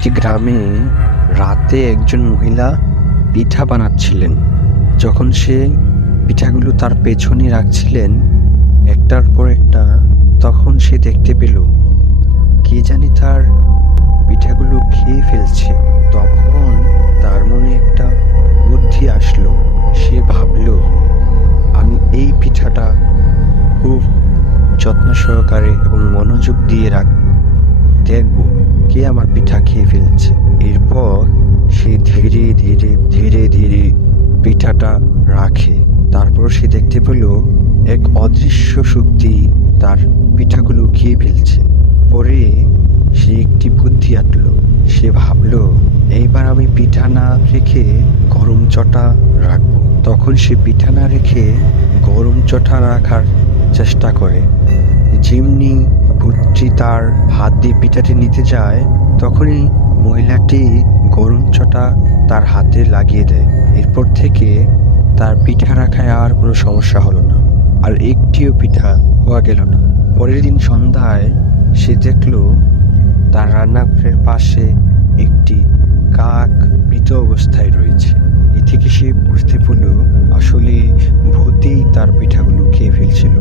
একটি গ্রামে রাতে একজন মহিলা পিঠা বানাচ্ছিলেন। যখন সে পিঠাগুলো তার পেছনে রাখছিলেন একটার পর একটা, তখন সে দেখতে পেল কে জানি তার পিঠাগুলো খেয়ে ফেলছে। তখন তার মনে একটা বুদ্ধি আসলো। সে ভাবল, আমি এই পিঠাটা খুব যত্ন সহকারে এবং মনোযোগ দিয়ে দেখব কে আমার পিঠা খেয়ে ফেলছে। এরপর সে ধীরে ধীরে ধীরে ধীরে পিঠাটা রাখে। তারপর সে দেখতে পেল এক অদৃশ্য শক্তি তার পিঠাগুলো খেয়ে ফেলছে। পরে সে একটি বুদ্ধি আঁটল। সে ভাবল, এইবার আমি পিঠা না রেখে গরম চটা রাখবো। তখন সে পিঠা না রেখে গরম চটা রাখার চেষ্টা করে। যেমনি ভূতটি তার হাত দিয়ে পিঠাটি নিতে যায়, তখনই মহিলাটি গরম চটা তার হাতে লাগিয়ে দেয়। এরপর থেকে তার পিঠা রাখায় আর কোনো সমস্যা হলো না, আর একটিও পিঠা হওয়া গেল না। পরের দিন সন্ধ্যায় সে দেখল তার রান্নাঘরের পাশে একটি কাক মৃত অবস্থায় রয়েছে। এ থেকে সে বুঝতে পারল আসলে ভূতেই তার পিঠাগুলো খেয়ে ফেলছিল।